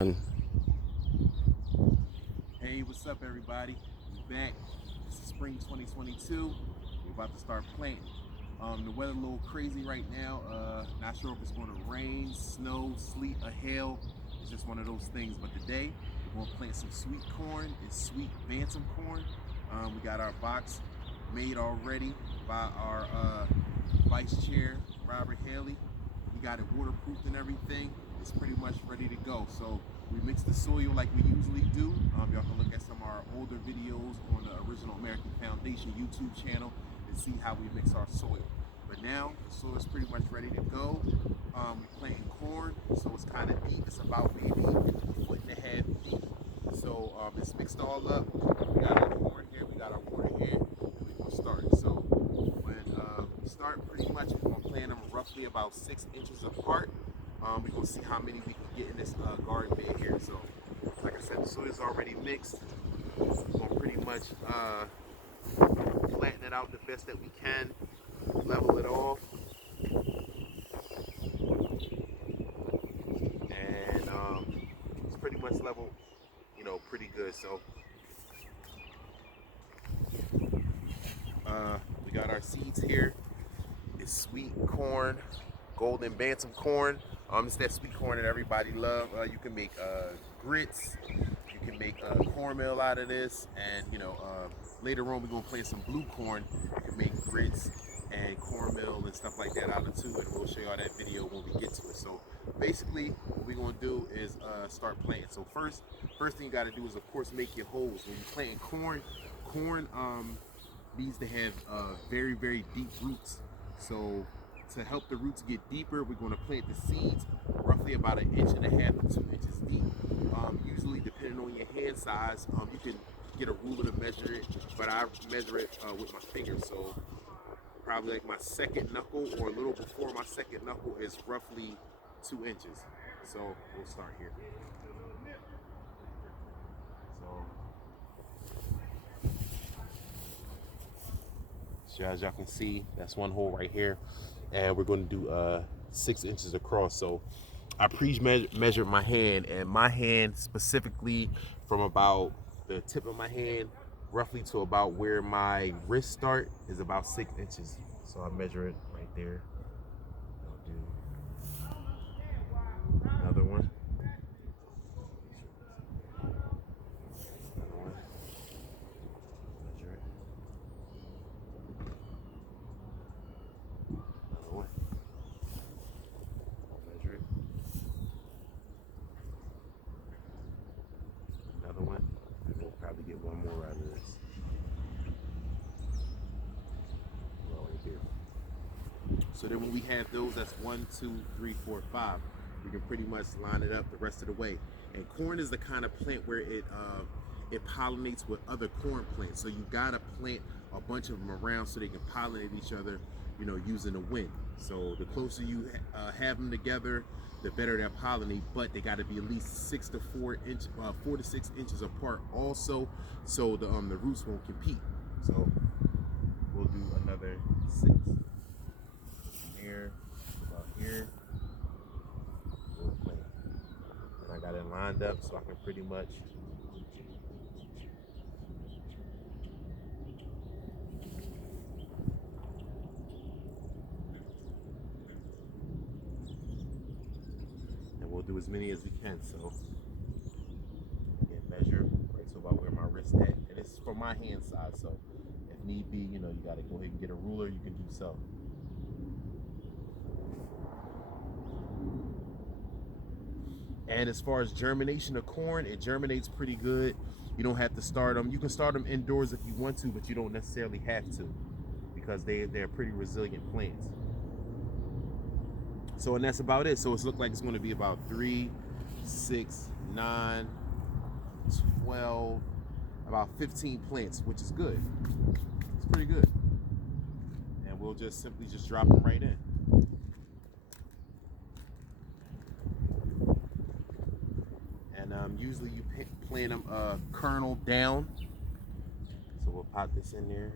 Hey, what's up, everybody? We're back. This is spring 2022. We're about to start planting. The weather a little crazy right now. Not sure if it's going to rain, snow, sleet, or hail. It's just one of those things. But today, we're going to plant some sweet corn. It's sweet bantam corn. We got our box made already by our Vice Chair, Robert Haley. We got it waterproofed and everything. It's pretty much ready to go. So we mix the soil like we usually do. Y'all can look at some of our older videos on the Original American Foundation YouTube channel and see how we mix our soil. But now the soil is pretty much ready to go. We're planting corn, so it's kind of deep. It's about maybe a foot and a half deep. So it's mixed all up. We got our corn here, we got our water here, and we're gonna start. So when we start, pretty much we're gonna plant them roughly about 6 inches apart. We're gonna see how many we can get in this garden bed here. So, like I said, the soil is already mixed. We're gonna pretty much flatten it out the best that we can, level it off, and it's pretty much level, pretty good. So, we got our seeds here. It's sweet corn, golden bantam corn. It's that sweet corn that everybody loves. You can make grits. You can make cornmeal out of this, and later on we're gonna plant some blue corn. You can make grits and cornmeal and stuff like that out of too, and we'll show you all that video when we get to it. So basically, what we're gonna do is start planting. So first thing you got to do is, of course, make your holes. When you're planting corn needs to have very, very deep roots. So to help the roots get deeper, we're going to plant the seeds roughly about 1.5 inches to 2 inches deep. Usually, depending on your hand size, you can get a ruler to measure it, but I measure it with my finger. So probably like my second knuckle or a little before my second knuckle is roughly 2 inches. So we'll start here. So as y'all can see, that's one hole right here, and we're going to do 6 inches across. So I pre-measured my hand, and my hand specifically from about the tip of my hand roughly to about where my wrist start is about 6 inches. So I measure it right there. I'll do another one. Get one more out of this. So then when we have those, that's 1, 2, 3, 4, 5. We can pretty much line it up the rest of the way. And corn is the kind of plant where it pollinates with other corn plants. So you gotta plant a bunch of them around so they can pollinate each other, using the wind. So the closer you have them together, the better they'll pollinate, but they got to be at least 4 to 6 inches apart also, so the roots won't compete. So we'll do another 6 here, about here. We'll plant, and I got it lined up so I can pretty much we'll do as many as we can. So again, measure right to about where my wrist at, and it's for my hand size. So if need be, you got to go ahead and get a ruler. You can do so. And as far as germination of corn, it germinates pretty good. You don't have to start them. You can start them indoors if you want to, but you don't necessarily have to, because they're pretty resilient plants. So, and that's about it. So it's looked like it's going to be about 3, 6, 9, 12, about 15 plants, which is good. It's pretty good. And we'll just simply drop them right in. And usually you plant them kernel down. So we'll pop this in there.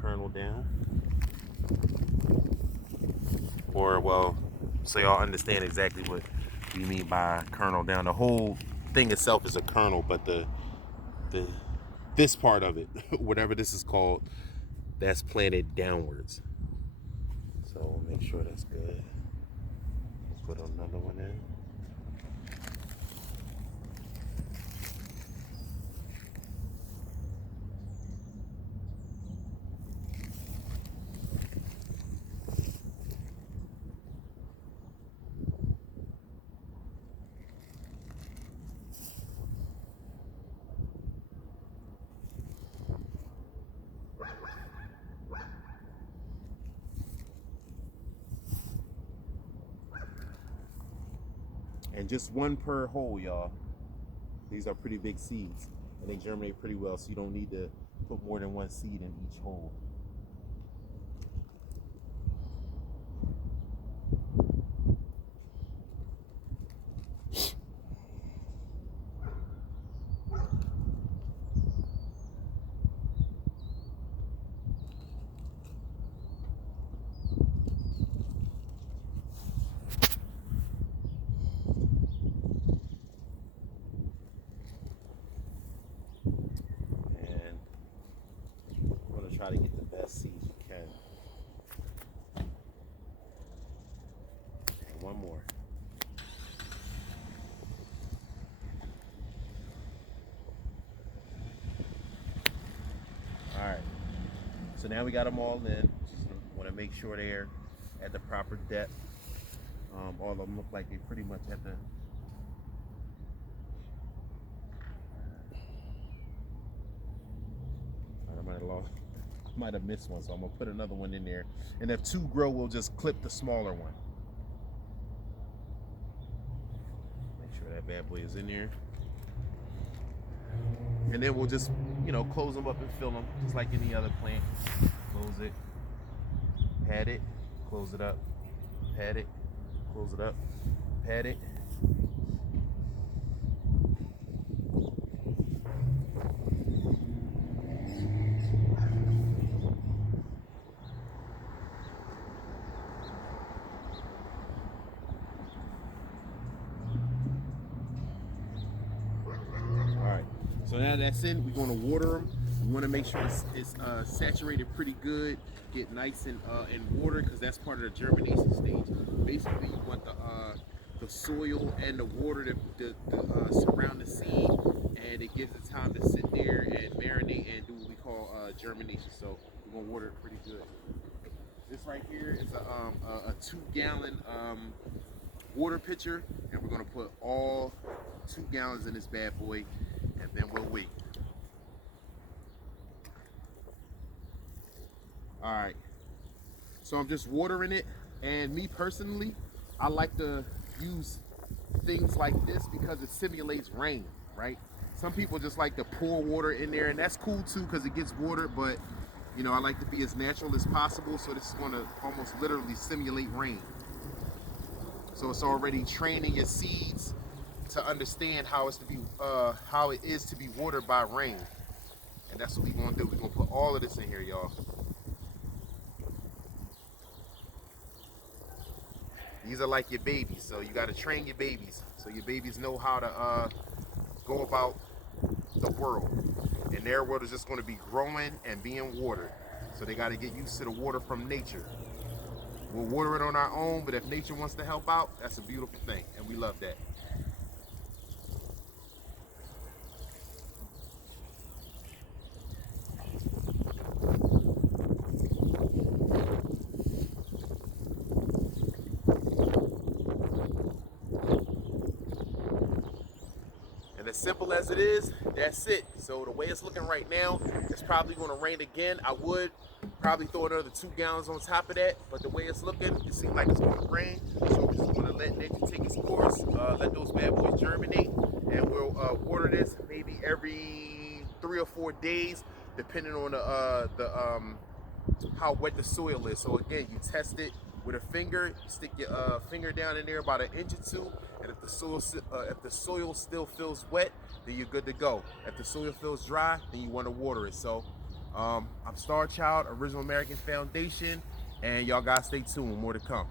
Kernel down. Or, well, so y'all understand exactly what you mean by kernel down? The whole thing itself is a kernel, but the this part of it, whatever this is called, that's planted downwards. So make sure that's good. Put another one in. And just one per hole, y'all. These are pretty big seeds, and they germinate pretty well, so you don't need to put more than one seed in each hole. Try to get the best seeds you can. And one more. All right. So now we got them all in. Just want to make sure they're at the proper depth. All of them look like they pretty much at the. Might have missed one, so I'm gonna put another one in there, and if two grow, we'll just clip the smaller one. Make sure that bad boy is in there, and then we'll just, you know, close them up and fill them just like any other plant. Close it, pat it, close it up, pat it, close it up, pat it. So now that's in, we're going to water them. We want to make sure it's saturated pretty good, get nice and water, because that's part of the germination stage. Basically, you want the soil and the water to surround the seed, and it gives it time to sit there and marinate and do what we call germination. So we're going to water it pretty good. This right here is a 2-gallon water pitcher, and we're going to put all 2 gallons in this bad boy. And then we'll wait. All right. So I'm just watering it. And me personally, I like to use things like this because it simulates rain, right? Some people just like to pour water in there, and that's cool too because it gets watered, but you know, I like to be as natural as possible. So this is going to almost literally simulate rain. So it's already training its seeds to understand how it is to be watered by rain. And that's what we're gonna do. We're gonna put all of this in here, y'all. These are like your babies, so you gotta train your babies so your babies know how to go about the world. And their world is just gonna be growing and being watered. So they gotta get used to the water from nature. We'll water it on our own, but if nature wants to help out, that's a beautiful thing, and we love that. As simple as it is, that's it. So the way it's looking right now, it's probably going to rain again. I would probably throw another 2 gallons on top of that, but the way it's looking, it seems like it's going to rain. So we're just going to let nature take its course, let those bad boys germinate, and we'll water this maybe every 3 or 4 days, depending on how wet the soil is. So again, you test it with a finger, you stick your finger down in there about 1 inch or 2, and if the soil still feels wet, then you're good to go. If the soil feels dry, then you want to water it. So I'm Star Child, Original American Foundation, and y'all guys stay tuned, more to come.